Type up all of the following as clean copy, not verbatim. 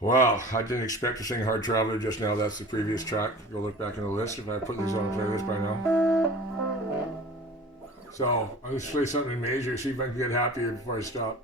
Wow, I didn't expect to sing Hard Traveler just now. That's the previous track. Go look back in the list if I put these on a playlist by now. So I'm going to play something in major, see if I can get happier before I stop.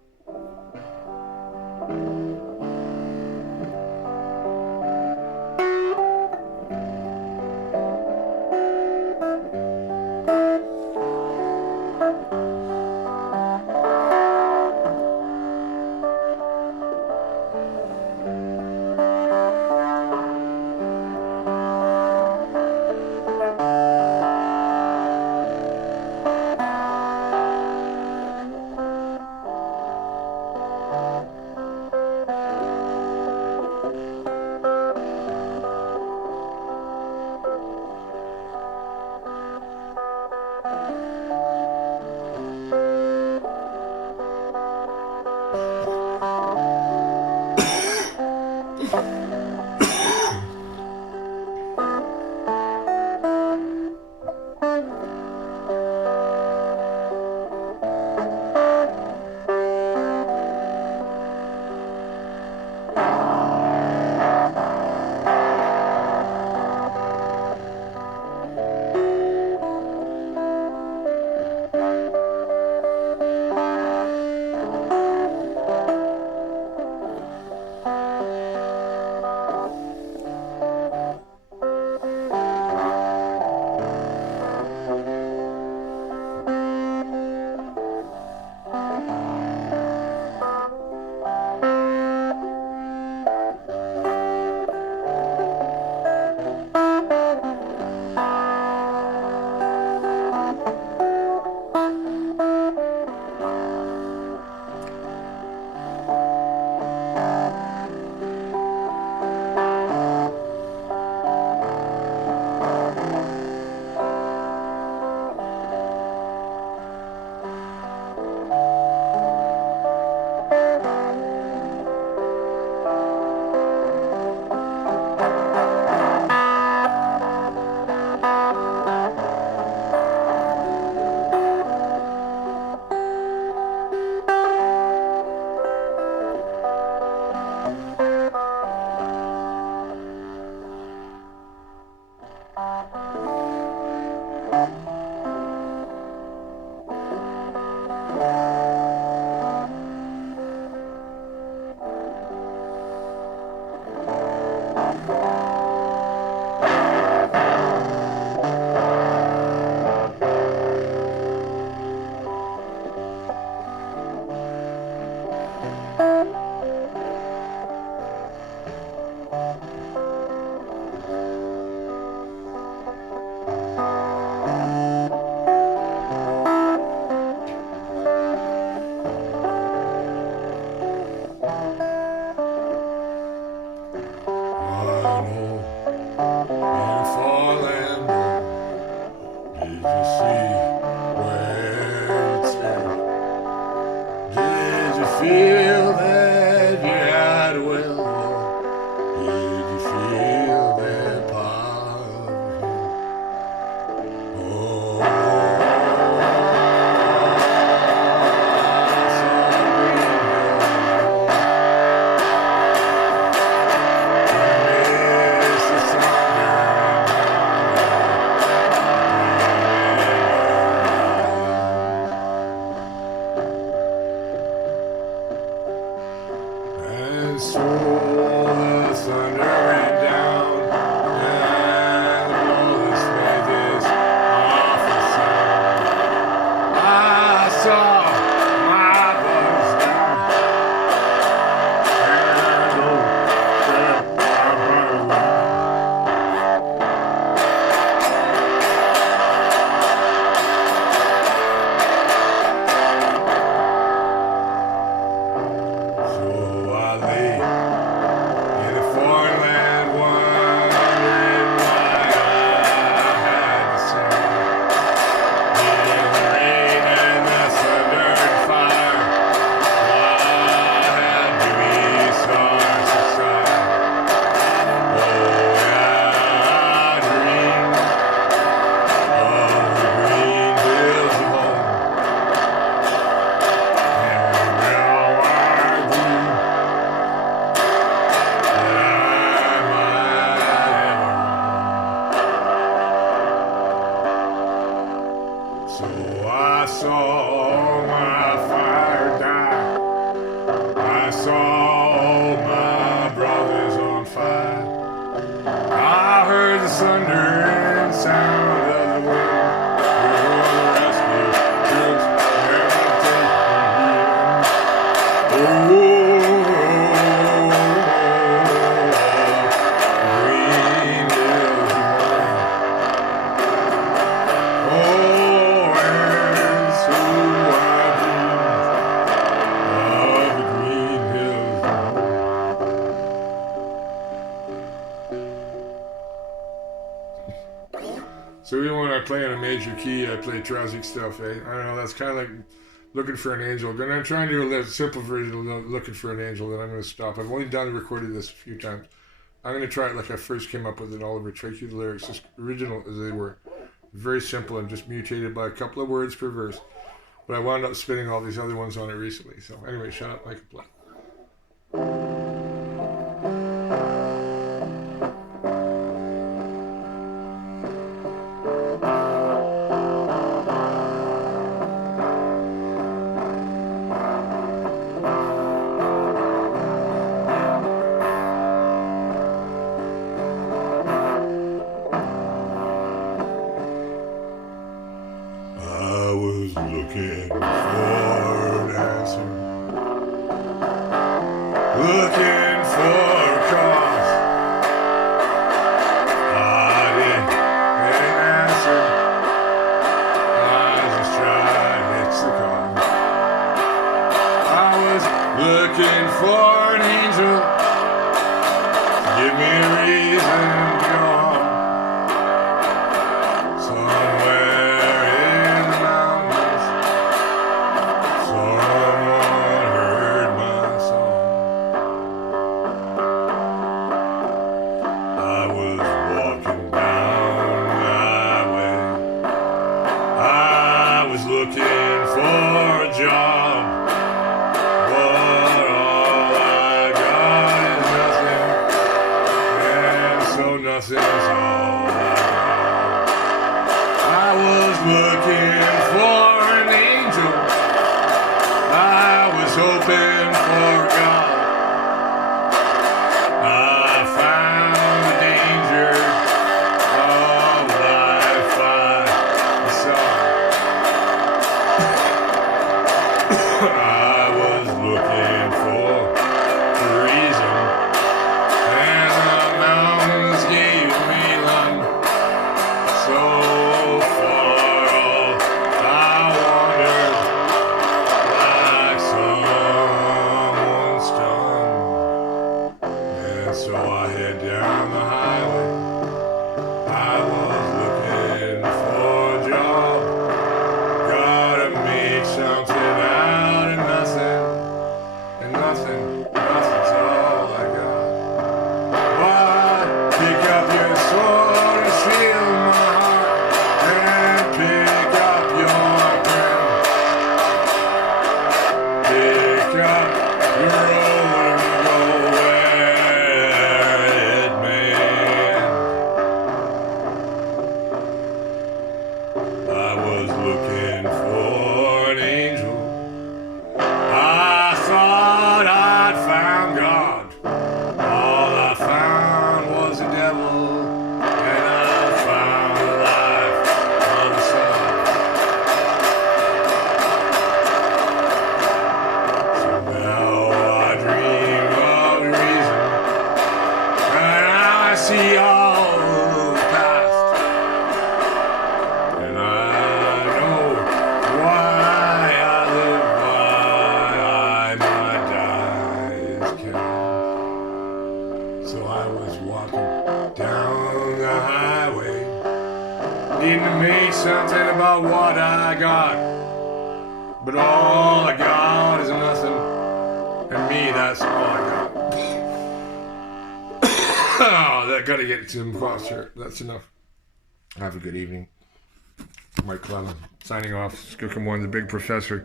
saw my brothers on fire. I heard the thundering sound of the wind. The rescue troops never take me here. Oh, green hills of morning. Oh, and so I dreamed of the green hills of morning. So even when I play in a major key, I play tragic stuff, eh? I don't know, that's kind of like looking for an angel. Then I'm trying to do a simple version of looking for an angel, then I'm going to stop. I've only recorded this a few times. I'm going to try it like I first came up with an Oliver Trichy, the lyrics, just original as they were. Very simple and just mutated by a couple of words per verse. But I wound up spinning all these other ones on it recently. So anyway, shut up, I can play. I was looking for an answer, looking for a cause. I didn't get an answer. I just tried, it's the cause. I was looking for an angel to give me a reason to go on. Somewhere in the mountains, someone heard my song. I was walking down the highway. I was looking for a job, but all I got is nothing, and so nothing's all I got. I was looking for an angel. I was hoping for God. I found the danger of life I saw. I was looking for a reason, and the mountains gave me none. So far off, I wandered like someone's tongue. And so I head down the highway. I was looking for a job. Gotta meet something out of nothing. And nothing's all I got. Why pick up your sword and shield my heart, and pick up your pen, pick up your road and go where it may end. I was looking for an angel. I thought I'd found God. All I found was a devil, and I found life on the side. So now I dream of the reason, and I see all the past, and I know why I live, why I might die is cast. So I was walking down the highway, needing to make something about what I got. But all I got is nothing, and me, that's all I got. Oh, that gotta get some posture. That's enough. Have a good evening. Mike Clellan, signing off. Skookum One, the big professor.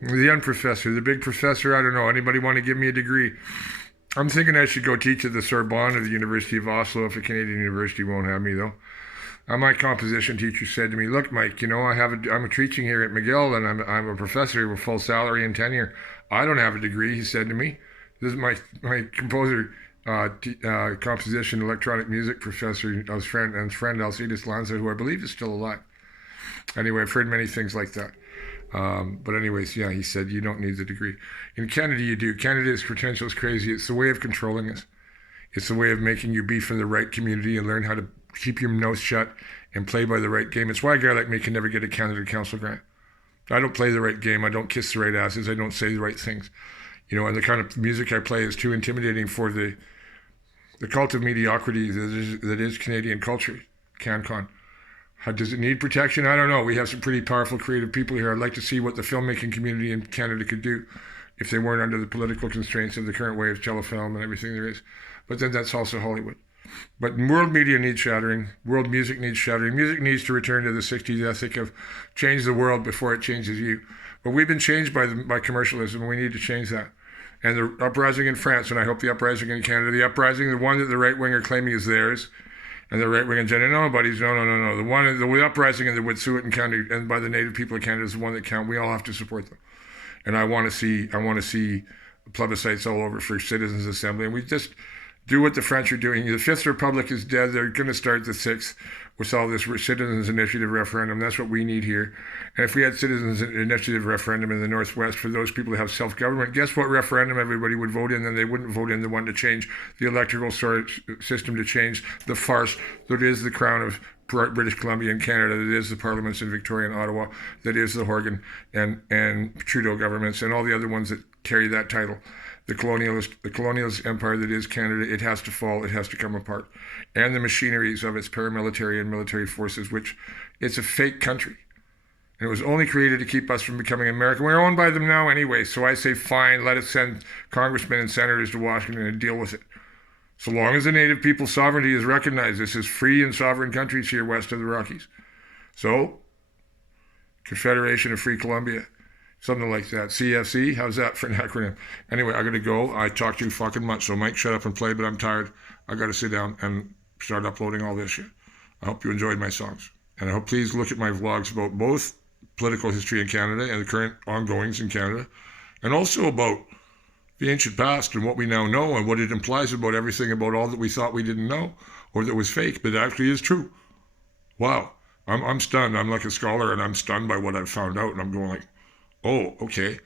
The young professor, the big professor, I don't know. Anybody want to give me a degree? I'm thinking I should go teach at the Sorbonne or the University of Oslo if a Canadian university won't have me, though. My composition teacher said to me, "Look, Mike, you know, I'm teaching here at McGill, and I'm a professor with full salary and tenure. I don't have a degree," he said to me. This is my composer, composition, electronic music professor, friend Alcides Lanza, who I believe is still alive. Anyway, I've heard many things like that. But anyways, yeah, he said you don't need the degree. In Canada, you do. Canada's potential is crazy. It's the way of controlling us. It's the way of making you be from the right community and learn how to keep your nose shut and play by the right game. It's why a guy like me can never get a Canada Council grant. I don't play the right game. I don't kiss the right asses. I don't say the right things. And the kind of music I play is too intimidating for the cult of mediocrity that is Canadian culture, CanCon. Does it need protection? I don't know. We have some pretty powerful, creative people here. I'd like to see what the filmmaking community in Canada could do if they weren't under the political constraints of the current way of telefilm and everything there is. But then that's also Hollywood. But world media needs shattering. World music needs shattering. Music needs to return to the 60s ethic of change the world before it changes you. But we've been changed by commercialism, and we need to change that. And the uprising in France, and I hope the uprising in Canada, the one that the right wing are claiming is theirs, and the right wing agenda, no. The uprising in the Wet'suwet'en County and by the native people of Canada is the one that count. We all have to support them. And I want to see plebiscites all over for Citizens Assembly. And we just do what the French are doing. The Fifth Republic is dead. They're going to start the Sixth with all this Citizens Initiative referendum. That's what we need here. And if we had Citizens Initiative referendum in the Northwest for those people who have self-government, guess what referendum everybody would vote in? Then they wouldn't vote in the one to change the electoral system, to change the farce that is the Crown of British Columbia and Canada, that is the parliaments in Victoria and Ottawa, that is the Horgan and Trudeau governments and all the other ones that carry that title. The colonialist empire that is Canada, it has to fall, it has to come apart. And the machineries of its paramilitary and military forces, which it's a fake country. And it was only created to keep us from becoming American. We're owned by them now anyway, so I say fine, let us send congressmen and senators to Washington and deal with it. So long as the native people's sovereignty is recognized, this is free and sovereign countries here west of the Rockies. So, Confederation of Free Columbia. Something like that. CFC, how's that for an acronym? Anyway, I gotta go. I talk too fucking much, so Mike, shut up and play, but I'm tired. I gotta sit down and start uploading all this shit. I hope you enjoyed my songs. And I hope please look at my vlogs about both political history in Canada and the current ongoings in Canada, and also about the ancient past and what we now know and what it implies about everything, about all that we thought we didn't know or that was fake, but it actually is true. Wow. I'm stunned. I'm like a scholar, and I'm stunned by what I've found out, and I'm going like, oh, okay.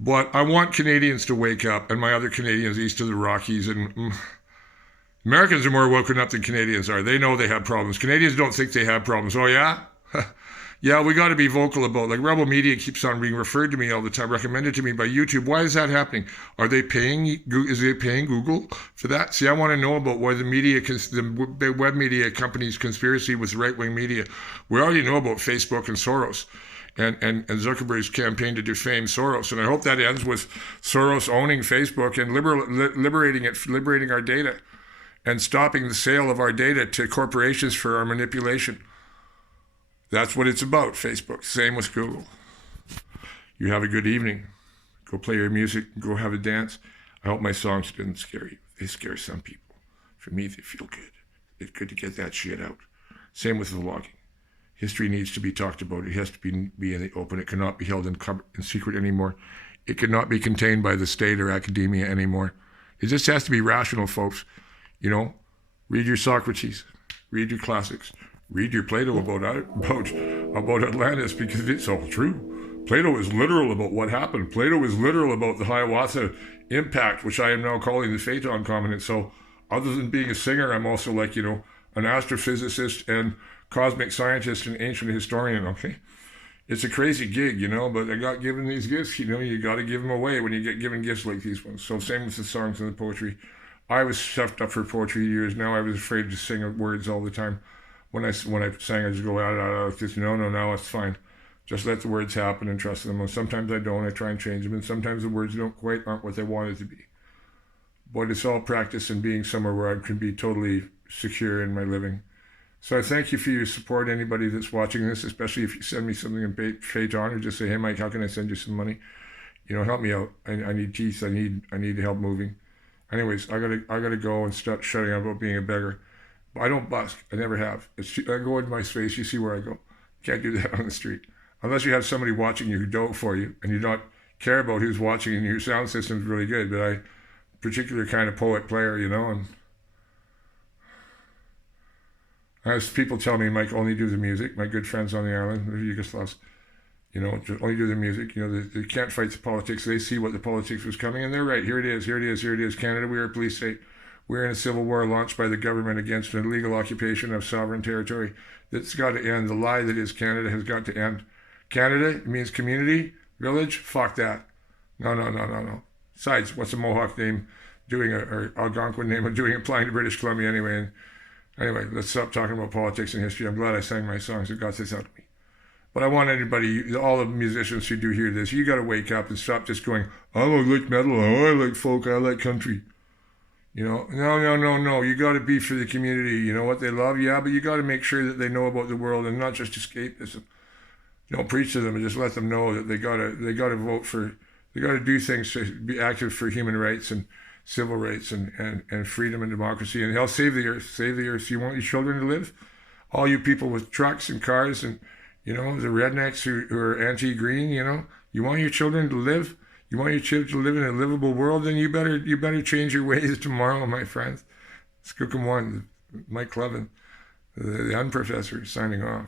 But I want Canadians to wake up, and my other Canadians east of the Rockies, and Americans are more woken up than Canadians are. They know they have problems. Canadians don't think they have problems. Oh, yeah? Yeah, we got to be vocal about, like, Rebel Media keeps on being referred to me all the time, recommended to me by YouTube. Why is that happening? Are they paying, is they paying Google for that? See, I want to know about why the web media companies' conspiracy with right-wing media. We already know about Facebook and Soros. And Zuckerberg's campaign to defame Soros. And I hope that ends with Soros owning Facebook and liberating our data and stopping the sale of our data to corporations for our manipulation. That's what it's about, Facebook. Same with Google. You have a good evening. Go play your music. Go have a dance. I hope my songs didn't scare you. They scare some people. For me, they feel good. It's good to get that shit out. Same with vlogging. History needs to be talked about. It has to be in the open. It cannot be held in secret anymore. It cannot be contained by the state or academia anymore. It just has to be rational, folks. Read your Socrates. Read your classics. Read your Plato about Atlantis, because it's all true. Plato is literal about what happened. Plato is literal about the Hiawatha impact, which I am now calling the Phaeton Covenant. So other than being a singer, I'm also like, an astrophysicist and cosmic scientist and ancient historian, okay? It's a crazy gig, but I got given these gifts, you got to give them away when you get given gifts like these ones. So same with the songs and the poetry. I was stuffed up for poetry years. Now I was afraid to sing words all the time. When I sang, I just go, no, it's fine. Just let the words happen and trust them. And sometimes I don't. I try and change them. And sometimes the words aren't what they wanted to be. But it's all practice and being somewhere where I can be totally secure in my living. So I thank you for your support, anybody that's watching this, especially if you send me something in Phaeton or just say, hey, Mike, how can I send you some money? Help me out. I need teeth. I need help moving. Anyways, I gotta go and start shutting up about being a beggar. I don't busk. I never have. I go into my space. You see where I go. Can't do that on the street. Unless you have somebody watching you who do it for you and you don't care about who's watching and your sound system's really good. But I particular kind of poet player, you know. And as people tell me, Mike, only do the music. My good friends on the island, the Yugoslavs, you know, just only do the music. You know, they can't fight the politics. They see what the politics was coming, and they're right. Here it is. Here it is. Here it is. Canada, we are a police state. We're in a civil war launched by the government against an illegal occupation of sovereign territory. That's got to end. The lie that is Canada has got to end. Canada means community, village. Fuck that. No. Besides, what's a Mohawk name doing, or Algonquin name doing, applying to British Columbia anyway? And anyway, let's stop talking about politics and history. I'm glad I sang my songs that got this out of me. But I want anybody, all the musicians who do hear this, you got to wake up and stop just going, oh, I like metal, oh, I like folk, I like country. You know, no. You got to be for the community. You know what they love, yeah, but you got to make sure that they know about the world and not just escapism. Don't preach to them and just let them know that they got to vote for, they got to do things to be active for human rights and civil rights and freedom and democracy, and hell, save the earth. You want your children to live? All you people with trucks and cars and, you know, the rednecks who are anti-green, you know, you want your children to live? You want your children to live in a livable world? Then you better change your ways tomorrow, my friends. Skookum One, Mike Clevin, the Unprofessor, signing off.